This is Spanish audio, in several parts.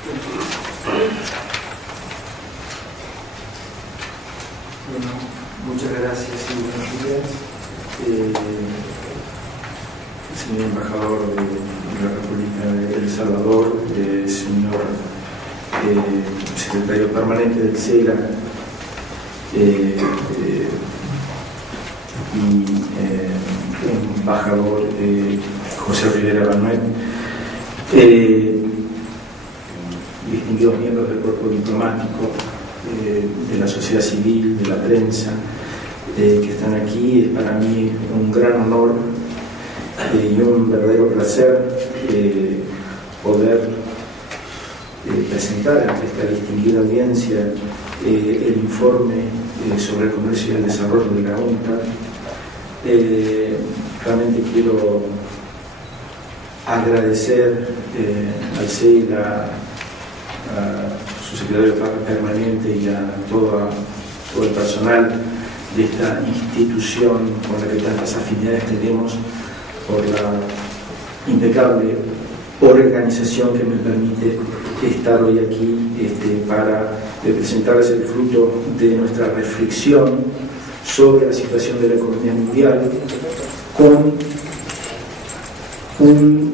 Bueno, muchas gracias y buenos días. Señor embajador de la República de El Salvador, señor secretario permanente del CELA y embajador José Rivera Manuel, distinguidos miembros del cuerpo diplomático, de la sociedad civil, de la prensa, que están aquí. Es para mí un gran honor y un verdadero placer poder presentar ante esta distinguida audiencia el informe sobre el comercio y el desarrollo de la UNCTAD. Realmente quiero agradecer al CELA, a su secretario permanente y a todo el personal de esta institución con la que tantas afinidades tenemos, por la impecable organización que me permite estar hoy aquí para presentarles el fruto de nuestra reflexión sobre la situación de la economía mundial, con un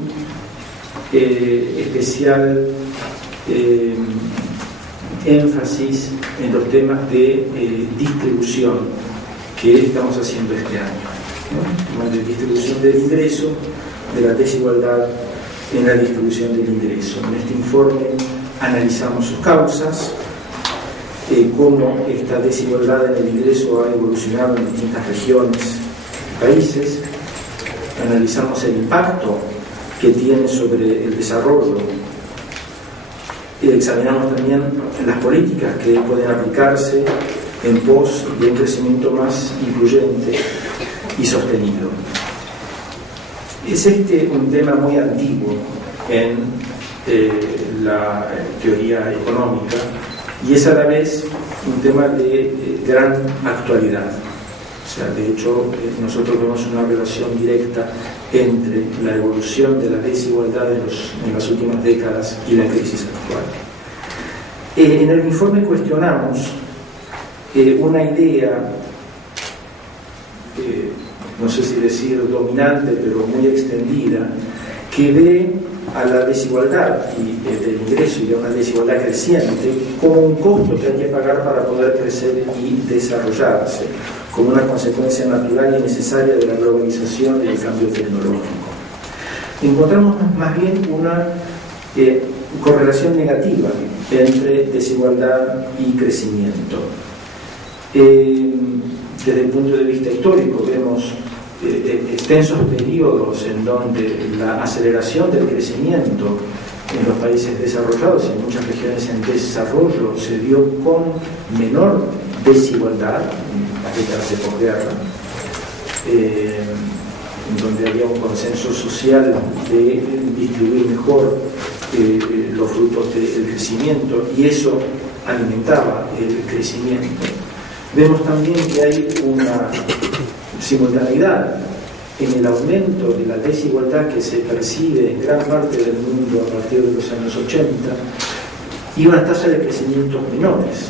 especial énfasis en los temas de distribución que estamos haciendo este año, ¿no? Temas de distribución del ingreso, de la desigualdad en la distribución del ingreso. En este informe analizamos sus causas, cómo esta desigualdad en el ingreso ha evolucionado en distintas regiones y países. Analizamos el impacto que tiene sobre el desarrollo. Examinamos también las políticas que pueden aplicarse en pos de un crecimiento más incluyente y sostenido. Es un tema muy antiguo en la teoría económica y es a la vez un tema de gran actualidad. O sea, de hecho, nosotros vemos una relación directa entre la evolución de la desigualdad en las últimas décadas y la crisis actual. En el informe cuestionamos una idea, no sé si decir dominante, pero muy extendida, que ve a la desigualdad del ingreso y a una desigualdad creciente como un costo que hay que pagar para poder crecer y desarrollarse, como una consecuencia natural y necesaria de la globalización y el cambio tecnológico. Encontramos más bien una correlación negativa entre desigualdad y crecimiento. Desde el punto de vista histórico vemos extensos periodos en donde la aceleración del crecimiento en los países desarrollados y en muchas regiones en desarrollo se dio con menor desigualdad, en las décadas de posguerra, en donde había un consenso social de distribuir mejor los frutos del crecimiento, y eso alimentaba el crecimiento. Vemos también que hay una simultaneidad en el aumento de la desigualdad que se percibe en gran parte del mundo a partir de los años 80 y una tasa de crecimientos menores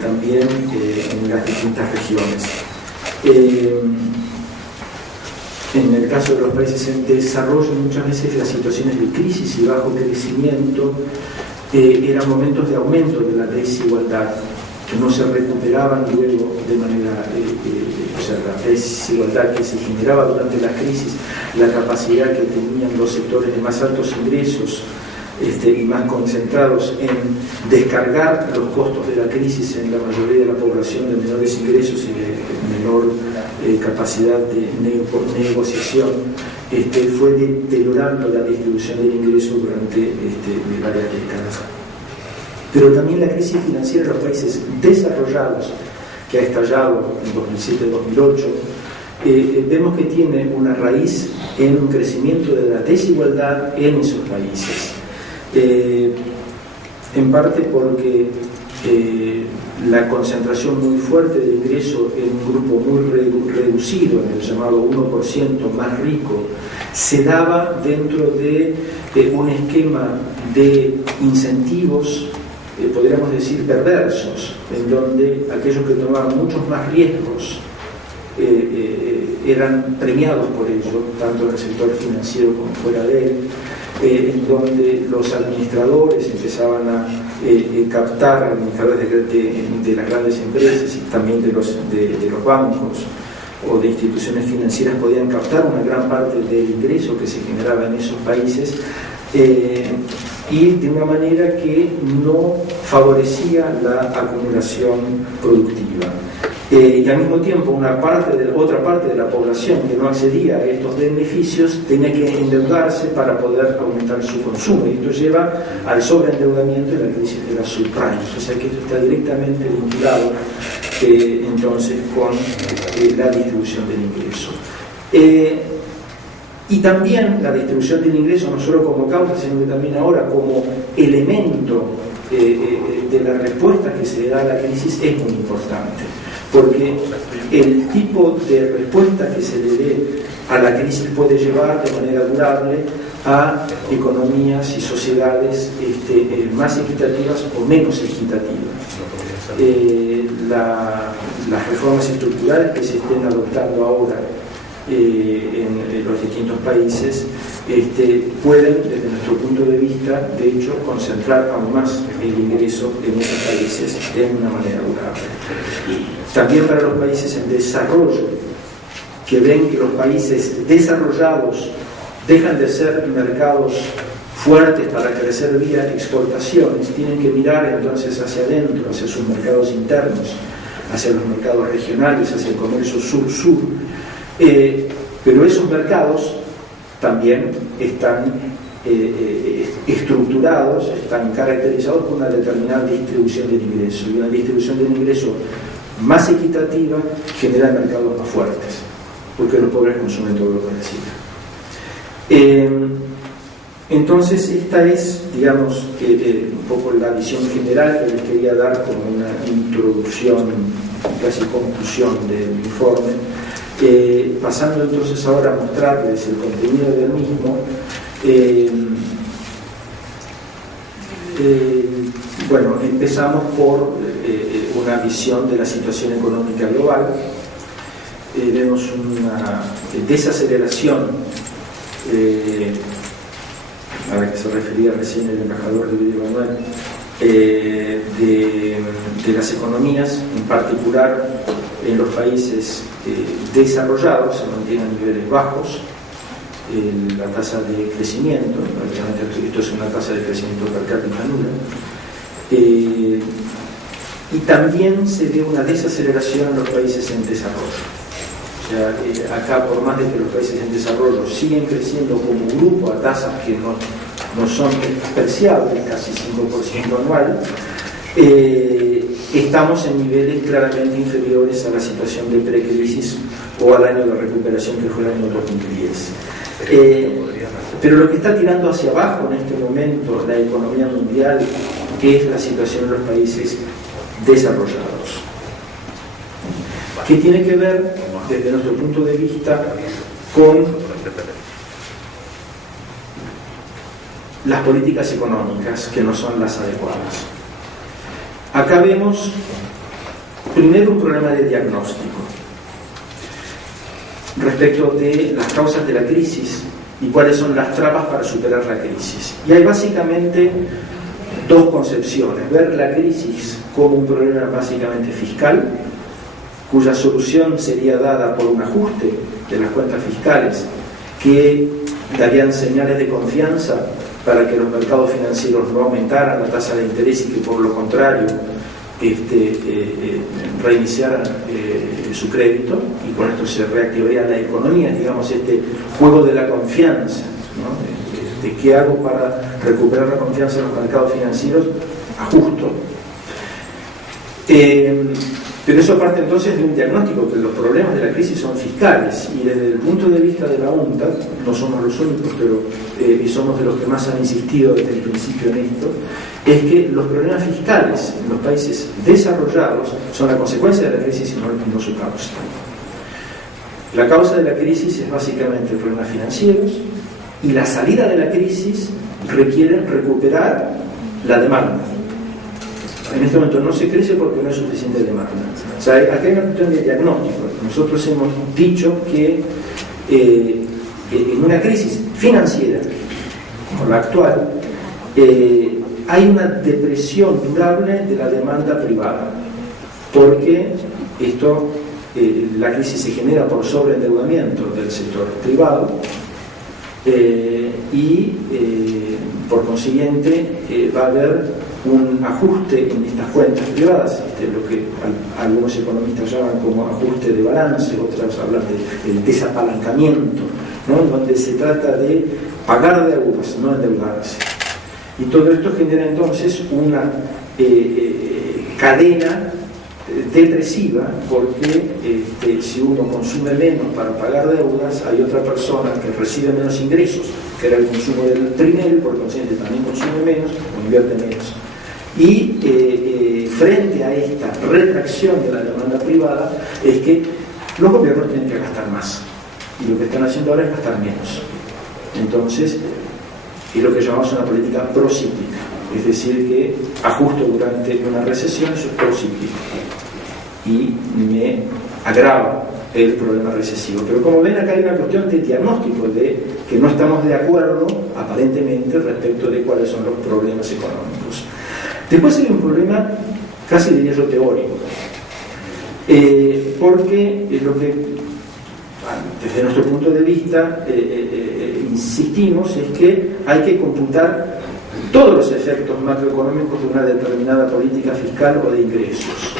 también en las distintas regiones. En el caso de los países en desarrollo, muchas veces las situaciones de crisis y bajo crecimiento eran momentos de aumento de la desigualdad, que no se recuperaban luego de manera, o sea, la desigualdad que se generaba durante la crisis, la capacidad que tenían los sectores de más altos ingresos y más concentrados en descargar los costos de la crisis en la mayoría de la población de menores ingresos y de menor capacidad de negociación, fue deteriorando la distribución del ingreso durante varias décadas. Pero también la crisis financiera en los países desarrollados, que ha estallado en 2007-2008, vemos que tiene una raíz en un crecimiento de la desigualdad en esos países. En parte porque la concentración muy fuerte del ingreso en un grupo muy reducido, en el llamado 1% más rico, se daba dentro de un esquema de incentivos, podríamos decir, perversos, en donde aquellos que tomaban muchos más riesgos eran premiados por ello, tanto en el sector financiero como fuera de él, en donde los administradores empezaban a captar, administradores de las grandes empresas y también de los bancos o de instituciones financieras podían captar una gran parte del ingreso que se generaba en esos países, y de una manera que no favorecía la acumulación productiva. Y al mismo tiempo otra parte de la población que no accedía a estos beneficios tenía que endeudarse para poder aumentar su consumo, y esto lleva al sobreendeudamiento y la crisis de las subprimes. O sea que esto está directamente vinculado entonces con la distribución del ingreso. Y también la distribución del ingreso, no solo como causa, sino que también ahora como elemento de la respuesta que se le da a la crisis, es muy importante, porque el tipo de respuesta que se le dé a la crisis puede llevar de manera durable a economías y sociedades más equitativas o menos equitativas. Las reformas estructurales que se estén adoptando ahora en los distintos países pueden, desde nuestro punto de vista, de hecho, concentrar aún más el ingreso en esos países de una manera durable. También para los países en desarrollo, que ven que los países desarrollados dejan de ser mercados fuertes para crecer vía exportaciones, tienen que mirar entonces hacia adentro, hacia sus mercados internos, hacia los mercados regionales, hacia el comercio sur-sur. Pero esos mercados también están estructurados, están caracterizados por una determinada distribución del ingreso, y una distribución del ingreso más equitativa genera mercados más fuertes, porque los pobres consumen todo lo que necesitan. Entonces esta es, digamos, un poco la visión general que les quería dar como una introducción, casi conclusión del informe. Pasando entonces ahora a mostrarles el contenido del mismo. Bueno, empezamos por una visión de la situación económica global. Vemos una desaceleración a la que se refería recién el embajador de Manuel, de las economías, en particular en los países desarrollados se mantienen a niveles bajos. La tasa de crecimiento, prácticamente esto es una tasa de crecimiento per cápita nula, y también se ve una desaceleración en los países en desarrollo. O sea, acá, por más de que los países en desarrollo siguen creciendo como grupo a tasas que no son despreciables, casi 5% anual, estamos en niveles claramente inferiores a la situación de precrisis o al año de recuperación que fue el año 2010. Pero lo que está tirando hacia abajo en este momento la economía mundial es la situación en los países desarrollados, que tiene que ver, desde nuestro punto de vista, con las políticas económicas que no son las adecuadas. Acá vemos primero un problema de diagnóstico respecto de las causas de la crisis y cuáles son las trabas para superar la crisis. Y hay básicamente dos concepciones: ver la crisis como un problema básicamente fiscal, cuya solución sería dada por un ajuste de las cuentas fiscales que darían señales de confianza para que los mercados financieros no aumentaran la tasa de interés y que por lo contrario reiniciaran su crédito, y con esto se reactivaría la economía, digamos, este juego de la confianza, ¿no? De qué hago para recuperar la confianza en los mercados financieros, ajusto. Pero eso parte entonces de un diagnóstico, que los problemas de la crisis son fiscales, y desde el punto de vista de la UNCTAD, no somos los únicos, pero y somos de los que más han insistido desde el principio en esto, es que los problemas fiscales en los países desarrollados son la consecuencia de la crisis y no su causa. La causa de la crisis es básicamente problemas financieros, y la salida de la crisis requieren recuperar la demanda. En este momento no se crece porque no hay suficiente demanda. O sea, aquí hay una cuestión de diagnóstico. Nosotros hemos dicho que en una crisis financiera como la actual hay una depresión durable de la demanda privada, porque la crisis se genera por sobreendeudamiento del sector privado y por consiguiente va a haber un ajuste en estas cuentas privadas, lo que algunos economistas llaman como ajuste de balance, otros hablan del desapalancamiento, ¿no? Donde se trata de pagar deudas, no endeudarse. Y todo esto genera entonces una cadena depresiva, porque si uno consume menos para pagar deudas, hay otra persona que recibe menos ingresos, que era el consumo del primero, y por consiguiente también consume menos o invierte menos. Y frente a esta retracción de la demanda privada es que los gobiernos tienen que gastar más, y lo que están haciendo ahora es gastar menos. Entonces es lo que llamamos una política procíclica, es decir, que ajusto durante una recesión, eso es procíclico, y me agrava el problema recesivo. Pero como ven, acá hay una cuestión de diagnóstico, de que no estamos de acuerdo aparentemente respecto de cuáles son los problemas económicos. Después hay un problema, casi diría yo, teórico, porque es lo que, desde nuestro punto de vista, insistimos, es que hay que computar todos los efectos macroeconómicos de una determinada política fiscal o de ingresos.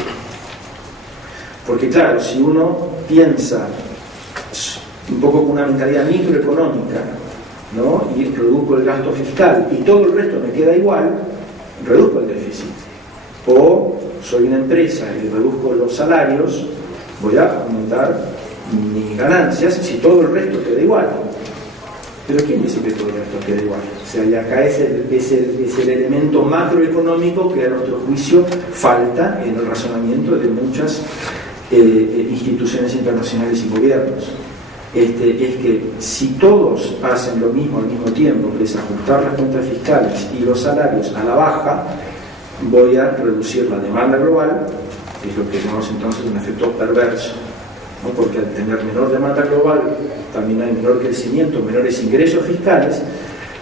Porque claro, si uno piensa un poco con una mentalidad microeconómica, ¿no? Y reduzco el gasto fiscal y todo el resto me queda igual, reduzco el déficit. O soy una empresa y reduzco los salarios, voy a aumentar mis ganancias si todo el resto queda igual. Pero ¿quién dice que todo el resto queda igual? O sea, y acá es el elemento macroeconómico que a nuestro juicio falta en el razonamiento de muchas instituciones internacionales y gobiernos. Es que si todos hacen lo mismo al mismo tiempo, que es ajustar las cuentas fiscales y los salarios a la baja, voy a reducir la demanda global, que es lo que llamamos entonces un efecto perverso, ¿no? Porque al tener menor demanda global también hay menor crecimiento, menores ingresos fiscales,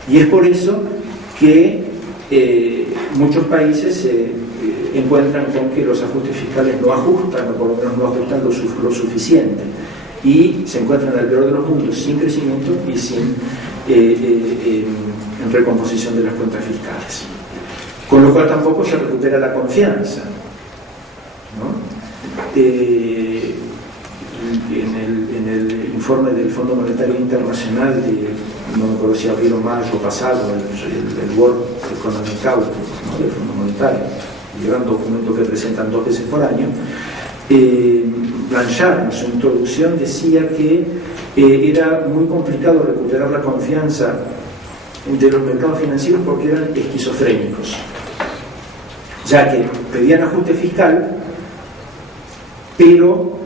y es por eso que muchos países se encuentran con que los ajustes fiscales no ajustan, o por lo menos no ajustan lo suficiente, y se encuentran en el peor de los mundos, sin crecimiento y sin en recomposición de las cuentas fiscales. Con lo cual tampoco se recupera la confianza, ¿no? En el informe del Fondo Monetario Internacional no me acuerdo si abril o mayo pasado, el World Economic Outlook, ¿no? Del Fondo Monetario, el gran documento que presentan 2 veces por año, Blanchard en su introducción decía que era muy complicado recuperar la confianza de los mercados financieros porque eran esquizofrénicos, ya que pedían ajuste fiscal, pero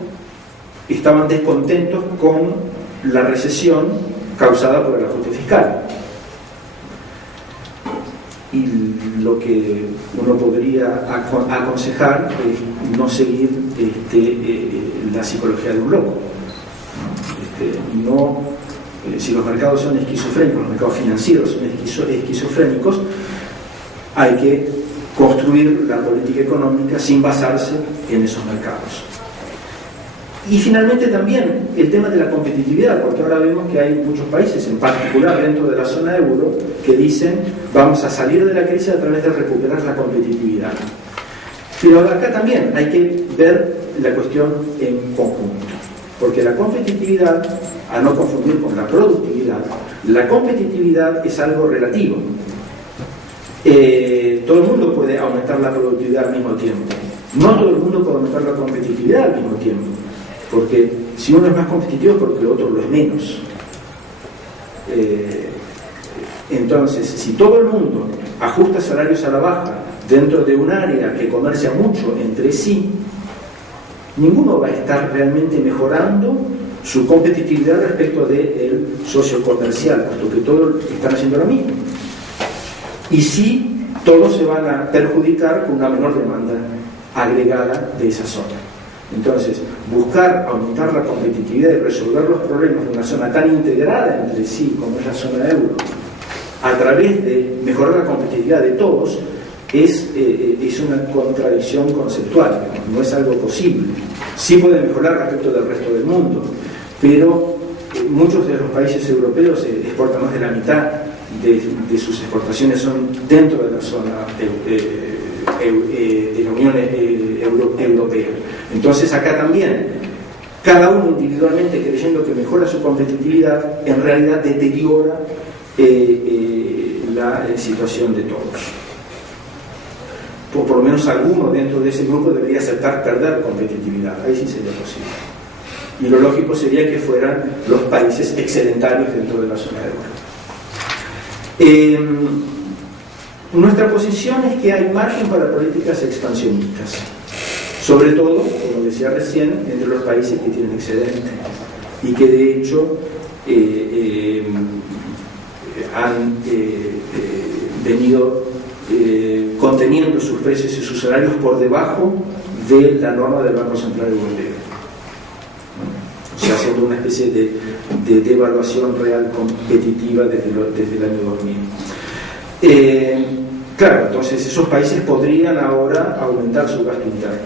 estaban descontentos con la recesión causada por el ajuste fiscal. Y lo que uno podría aconsejar es no seguir la psicología de un loco. Si los mercados son esquizofrénicos, los mercados financieros son esquizofrénicos, hay que construir la política económica sin basarse en esos mercados. Y finalmente también el tema de la competitividad, porque ahora vemos que hay muchos países, en particular dentro de la zona euro, que dicen vamos a salir de la crisis a través de recuperar la competitividad. Pero acá también hay que ver la cuestión en conjunto, porque la competitividad, a no confundir con la productividad, la competitividad es algo relativo. Todo el mundo puede aumentar la productividad al mismo tiempo, no todo el mundo puede aumentar la competitividad al mismo tiempo, porque si uno es más competitivo es porque el otro lo es menos. Entonces, si todo el mundo ajusta salarios a la baja dentro de un área que comercia mucho entre sí, ninguno va a estar realmente mejorando su competitividad respecto del socio comercial, puesto que todos están haciendo lo mismo. y sí, todos se van a perjudicar con una menor demanda agregada de esa zona. Entonces, buscar aumentar la competitividad y resolver los problemas de una zona tan integrada entre sí como es la zona euro, a través de mejorar la competitividad de todos, es una contradicción conceptual, no es algo posible. Sí puede mejorar respecto del resto del mundo, pero muchos de los países europeos exportan más de la mitad de sus exportaciones son dentro de la zona de la Unión Europea. Entonces acá también, cada uno individualmente creyendo que mejora su competitividad, en realidad deteriora la situación de todos. Por lo menos alguno dentro de ese grupo debería aceptar perder competitividad, ahí sí sería posible. Y lo lógico sería que fueran los países excedentarios dentro de la zona euro. Nuestra posición es que hay margen para políticas expansionistas, sobre todo, como decía recién, entre los países que tienen excedente y que de hecho han venido conteniendo sus precios y sus salarios por debajo de la norma del Banco Central Europeo. O sea, haciendo una especie de devaluación real competitiva desde el año 2000. Claro, entonces esos países podrían ahora aumentar su gasto interno,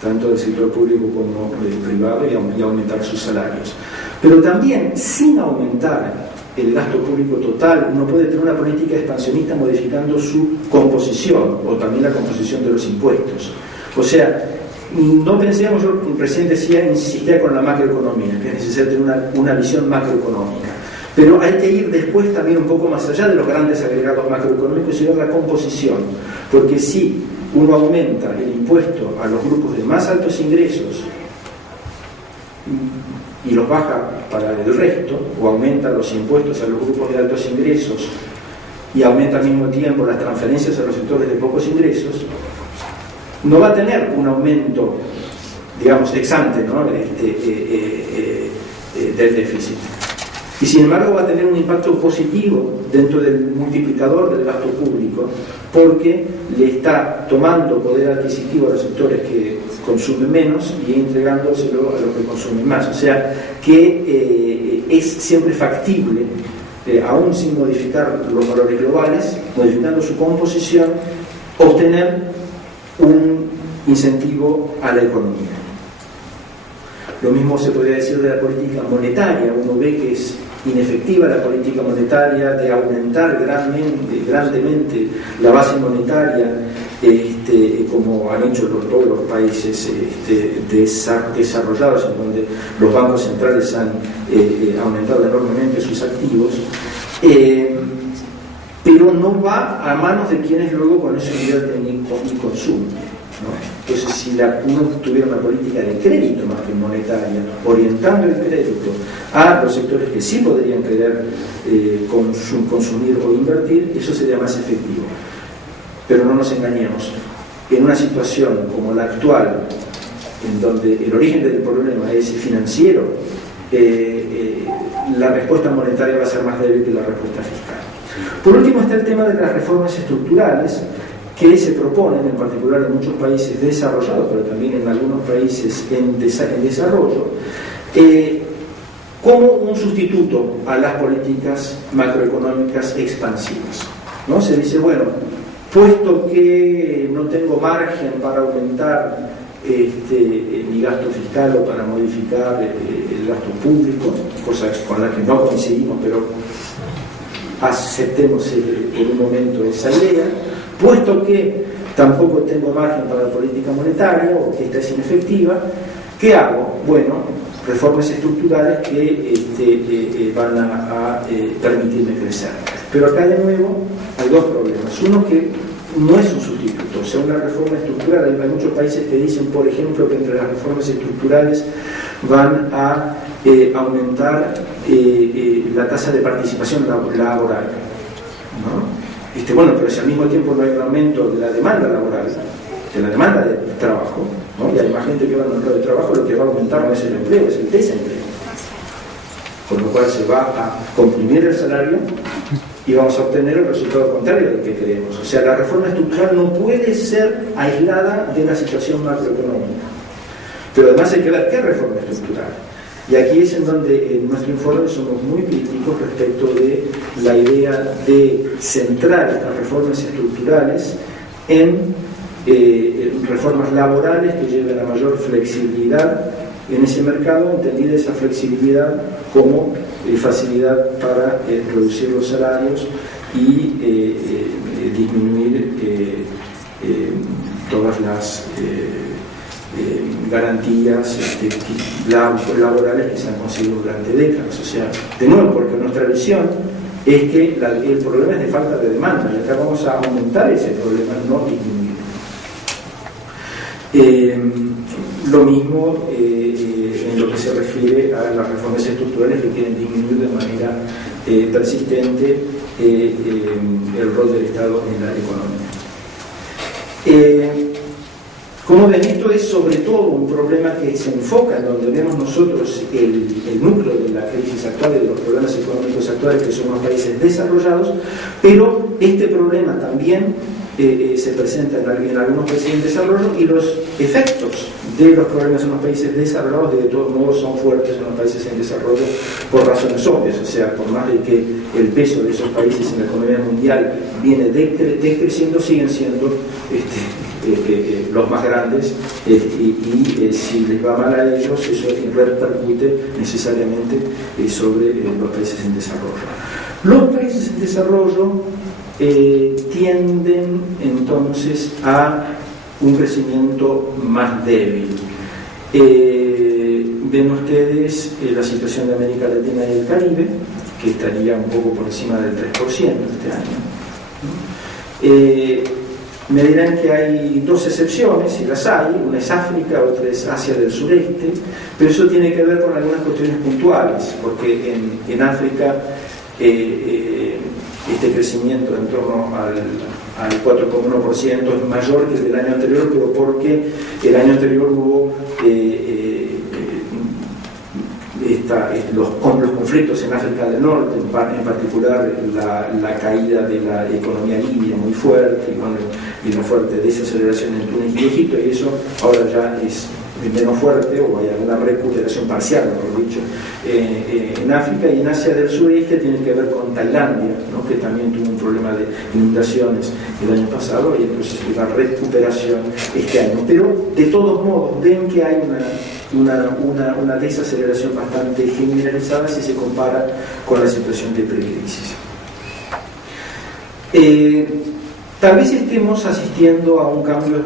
tanto del sector público como del privado, y aumentar sus salarios. Pero también, sin aumentar el gasto público total, uno puede tener una política expansionista modificando su composición, o también la composición de los impuestos. O sea, no pensemos, yo recién insistía con la macroeconomía, que es necesario tener una visión macroeconómica. Pero hay que ir después también un poco más allá de los grandes agregados macroeconómicos y ver la composición. Porque si uno aumenta el impuesto a los grupos de más altos ingresos y los baja para el resto, o aumenta los impuestos a los grupos de altos ingresos y aumenta al mismo tiempo las transferencias a los sectores de pocos ingresos, no va a tener un aumento, digamos, ex ante, ¿no? Del déficit. Y sin embargo va a tener un impacto positivo dentro del multiplicador del gasto público, porque le está tomando poder adquisitivo a los sectores que consumen menos y entregándoselo a los que consumen más. O sea que es siempre factible, aún sin modificar los valores globales, modificando su composición, obtener un incentivo a la economía. Lo mismo se podría decir de la política monetaria. Uno ve que es inefectiva la política monetaria de aumentar grandemente la base monetaria, como han hecho todos los países desarrollados, en donde los bancos centrales han aumentado enormemente sus activos, pero no va a manos de quienes luego con eso invierten y consumen, ¿no? Entonces, si uno tuviera una política de crédito más que monetaria, orientando el crédito a los sectores que sí podrían querer consumir o invertir, eso sería más efectivo. Pero no nos engañemos, en una situación como la actual, en donde el origen del problema es financiero, la respuesta monetaria va a ser más débil que la respuesta fiscal. Por último está el tema de las reformas estructurales, que se proponen en particular en muchos países desarrollados, pero también en algunos países en desarrollo, como un sustituto a las políticas macroeconómicas expansivas, ¿no? Se dice, bueno, puesto que no tengo margen para aumentar mi gasto fiscal o para modificar el gasto público, cosa con la que no coincidimos, pero aceptemos por un momento esa idea. Puesto que tampoco tengo margen para la política monetaria, o que esta es inefectiva, ¿qué hago? Bueno, reformas estructurales que van a permitirme crecer. Pero acá de nuevo hay dos problemas. Uno, que no es un sustituto, o sea, una reforma estructural. Hay muchos países que dicen, por ejemplo, que entre las reformas estructurales van a aumentar la tasa de participación laboral, ¿no? Bueno, pero si al mismo tiempo no hay un aumento de la demanda laboral, de la demanda de trabajo, ¿no? Y hay más gente que va al mercado de trabajo, lo que va a aumentar no es el empleo, es el desempleo. Con lo cual se va a comprimir el salario y vamos a obtener el resultado contrario del que queremos. O sea, la reforma estructural no puede ser aislada de la situación macroeconómica. Pero además hay que ver qué reforma estructural. Y aquí es en donde en nuestro informe somos muy críticos respecto de la idea de centrar estas reformas estructurales en reformas laborales que lleven a mayor flexibilidad en ese mercado, entendida esa flexibilidad como facilidad para reducir los salarios y disminuir todas las garantías laborales que se han conseguido durante décadas. O sea, de nuevo, porque nuestra visión es que el problema es de falta de demanda, y acá vamos a aumentar ese problema, no disminuirlo. Lo mismo en lo que se refiere a las reformas estructurales que quieren disminuir de manera persistente el rol del Estado en la economía. Como ven, esto es sobre todo un problema que se enfoca en donde vemos nosotros el núcleo de la crisis actual y de los problemas económicos actuales, que son los países desarrollados, pero este problema también se presenta en algunos países en desarrollo, y los efectos de los problemas en los países desarrollados de todos modos son fuertes en los países en desarrollo por razones obvias. O sea, por más de que el peso de esos países en la economía mundial viene decreciendo, siguen siendo los más grandes, y si les va mal a ellos, eso repercute necesariamente sobre los países en desarrollo. Los países en desarrollo tienden entonces a un crecimiento más débil. Ven ustedes la situación de América Latina y el Caribe, que estaría un poco por encima del 3% este año. Me dirán que hay dos excepciones, y las hay: una es África, otra es Asia del sureste, pero eso tiene que ver con algunas cuestiones puntuales, porque en África este crecimiento en torno al 4,1% es mayor que el del año anterior, pero porque el año anterior hubo los conflictos en África del Norte, en particular la caída de la economía libia muy fuerte, y una fuerte desaceleración en Túnez y Egipto, y eso ahora ya es menos fuerte, o hay alguna recuperación parcial, mejor dicho, en África. Y en Asia del sureste tiene que ver con Tailandia, ¿no?, que también tuvo un problema de inundaciones el año pasado, y entonces una recuperación este año. Pero de todos modos ven que hay una desaceleración bastante generalizada si se compara con la situación de precrisis. Tal vez estemos asistiendo a un cambio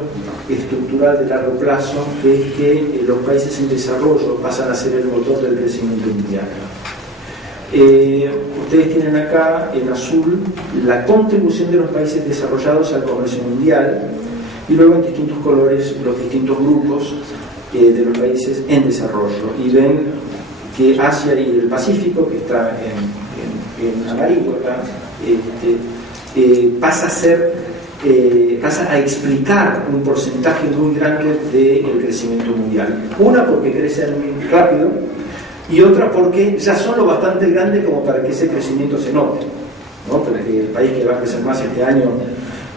estructural de largo plazo, que es que los países en desarrollo pasan a ser el motor del crecimiento mundial. Ustedes tienen acá en azul la contribución de los países desarrollados al comercio mundial, y luego en distintos colores los distintos grupos de los países en desarrollo, y ven que Asia y el Pacífico, que está en amarillo acá, pasa a explicar un porcentaje muy grande del crecimiento mundial. Una, porque crecen rápido, y otra porque ya son lo bastante grande como para que ese crecimiento se note, ¿no? Porque el país que va a crecer más este año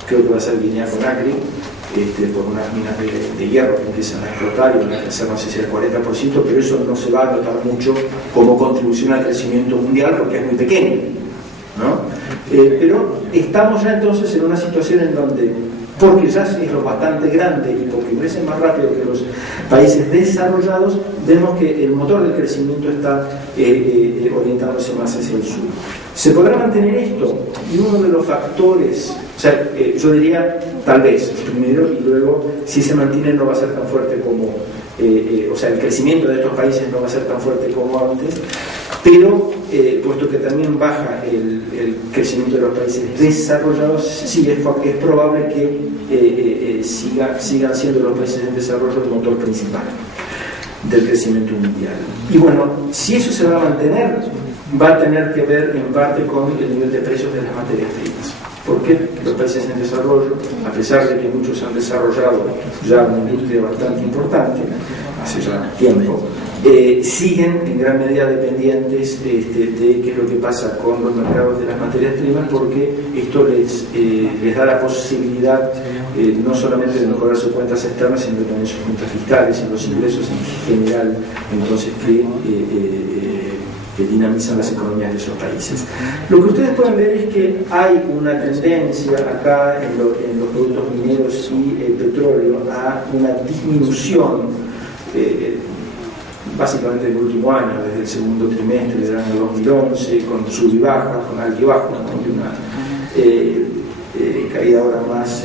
creo que va a ser Guinea-Conakry, por unas minas de hierro que empiezan a explotar y van a crecer, no sé si el 40%, pero eso no se va a notar mucho como contribución al crecimiento mundial porque es muy pequeño, ¿no? Pero estamos ya entonces en una situación en donde, porque ya es lo bastante grande y porque crece más rápido que los países desarrollados, vemos que el motor del crecimiento está orientándose más hacia el sur. ¿Se podrá mantener esto? Y uno de los factores, o sea, yo diría tal vez primero, y luego si se mantiene no va a ser tan fuerte como, o sea, el crecimiento de estos países no va a ser tan fuerte como antes, pero puesto que también baja el crecimiento de los países desarrollados, sí es probable que sigan siendo los países en desarrollo el motor principal del crecimiento mundial. Y bueno, si eso se va a mantener, va a tener que ver en parte con el nivel de precios de las materias primas, porque los países en desarrollo, a pesar de que muchos han desarrollado ya una industria bastante importante hace ya tiempo, siguen en gran medida dependientes de qué es lo que pasa con los mercados de las materias primas, porque esto les da la posibilidad no solamente de mejorar sus cuentas externas, sino también sus cuentas fiscales y los ingresos en general, entonces que dinamizan las economías de esos países. Lo que ustedes pueden ver es que hay una tendencia acá en los productos mineros y el petróleo a una disminución básicamente del último año, desde el segundo trimestre del año 2011, con sub y baja, con alto y bajo, ¿no? Una caída ahora más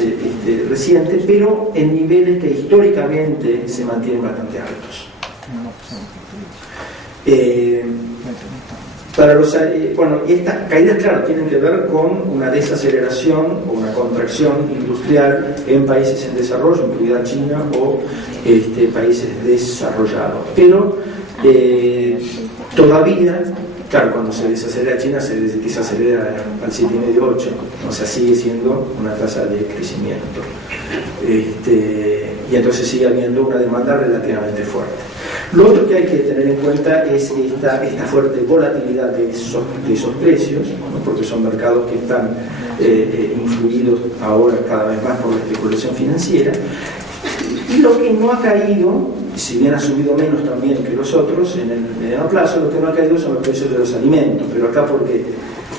reciente, pero en niveles que históricamente se mantienen bastante altos. Estas caídas, claro, tienen que ver con una desaceleración o una contracción industrial en países en desarrollo, incluida China o países desarrollados. Pero todavía, claro, cuando se desacelera China, se desacelera al 7,5-8, o sea, sigue siendo una tasa de crecimiento. Y entonces sigue habiendo una demanda relativamente fuerte. Lo otro que hay que tener en cuenta es esta fuerte volatilidad de esos precios, ¿no? Porque son mercados que están influidos ahora cada vez más por la especulación financiera. Y lo que no ha caído, si bien ha subido menos también que los otros en el mediano plazo, lo que no ha caído son los precios de los alimentos, pero acá porque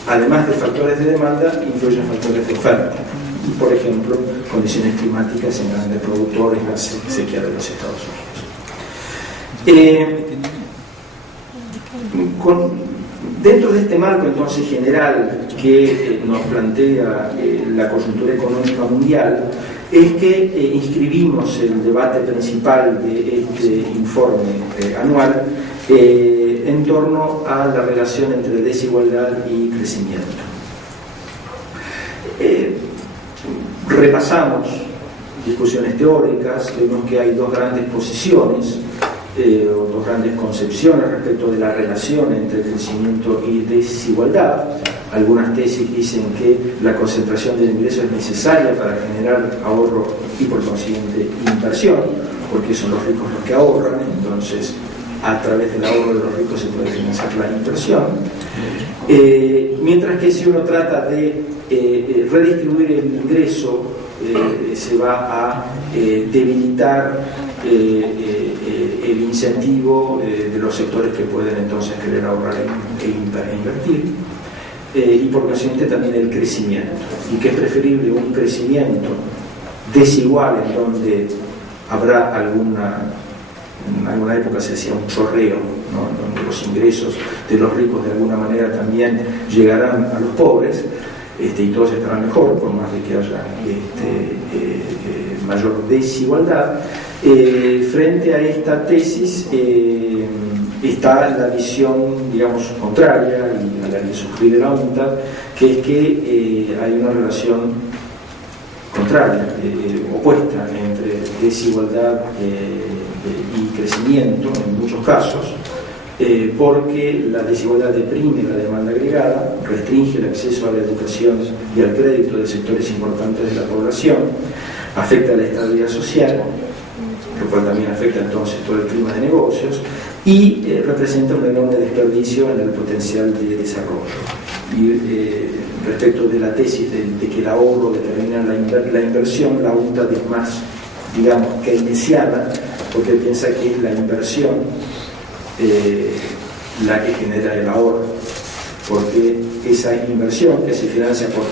además de factores de demanda influyen factores de oferta. Por ejemplo, condiciones climáticas en grandes productores, la sequía de los Estados Unidos. Dentro de este marco entonces general que nos plantea la coyuntura económica mundial, es que inscribimos el debate principal de este informe anual en torno a la relación entre desigualdad y crecimiento. Repasamos discusiones teóricas, vemos que hay dos grandes posiciones o dos grandes concepciones respecto de la relación entre crecimiento y desigualdad. Algunas tesis dicen que la concentración del ingreso es necesaria para generar ahorro y por consiguiente inversión, porque son los ricos los que ahorran, entonces a través del ahorro de los ricos se puede financiar la inversión. Mientras que si uno trata de redistribuir el ingreso, se va a debilitar el incentivo de los sectores que pueden entonces querer ahorrar e invertir, y por consiguiente también el crecimiento, y que es preferible un crecimiento desigual en donde habrá en alguna época se decía un chorreo, ¿no? Donde los ingresos de los ricos de alguna manera también llegarán a los pobres, y todos estarán mejor, por más de que haya mayor desigualdad. Frente a esta tesis está la visión, digamos, contraria y a la que suscribe la UNCTAD, que es que hay una relación contraria, opuesta entre desigualdad y crecimiento en muchos casos, porque la desigualdad deprime la demanda agregada, restringe el acceso a la educación y al crédito de sectores importantes de la población, afecta a la estabilidad social, lo cual también afecta entonces todo el clima de negocios, y representa un enorme desperdicio en el potencial de desarrollo. Y respecto de la tesis de que el ahorro determina la inversión, la UNCTAD es más, digamos, keynesiana, porque piensa que es la inversión la que genera el ahorro, porque esa inversión que se financia por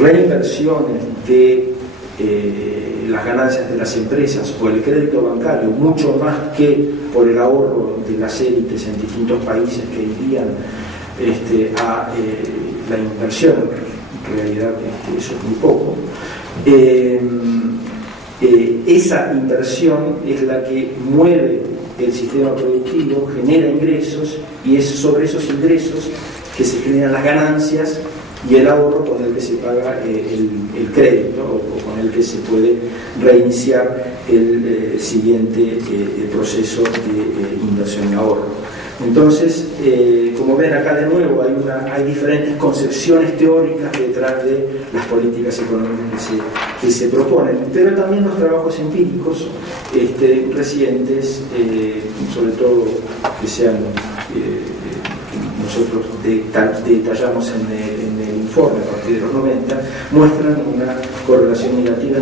reinversiones de las ganancias de las empresas o el crédito bancario, mucho más que por el ahorro de las élites en distintos países que irían a la inversión, en realidad eso es muy poco. Esa inversión es la que mueve el sistema productivo, genera ingresos, y es sobre esos ingresos que se generan las ganancias y el ahorro con el que se paga el crédito, o con el que se puede reiniciar el siguiente proceso de inversión y ahorro. Entonces, como ven acá de nuevo, hay diferentes concepciones teóricas detrás de las políticas económicas que se proponen, pero también los trabajos empíricos recientes, sobre todo que sean nosotros detallamos en el informe a partir de los 90, muestran una correlación negativa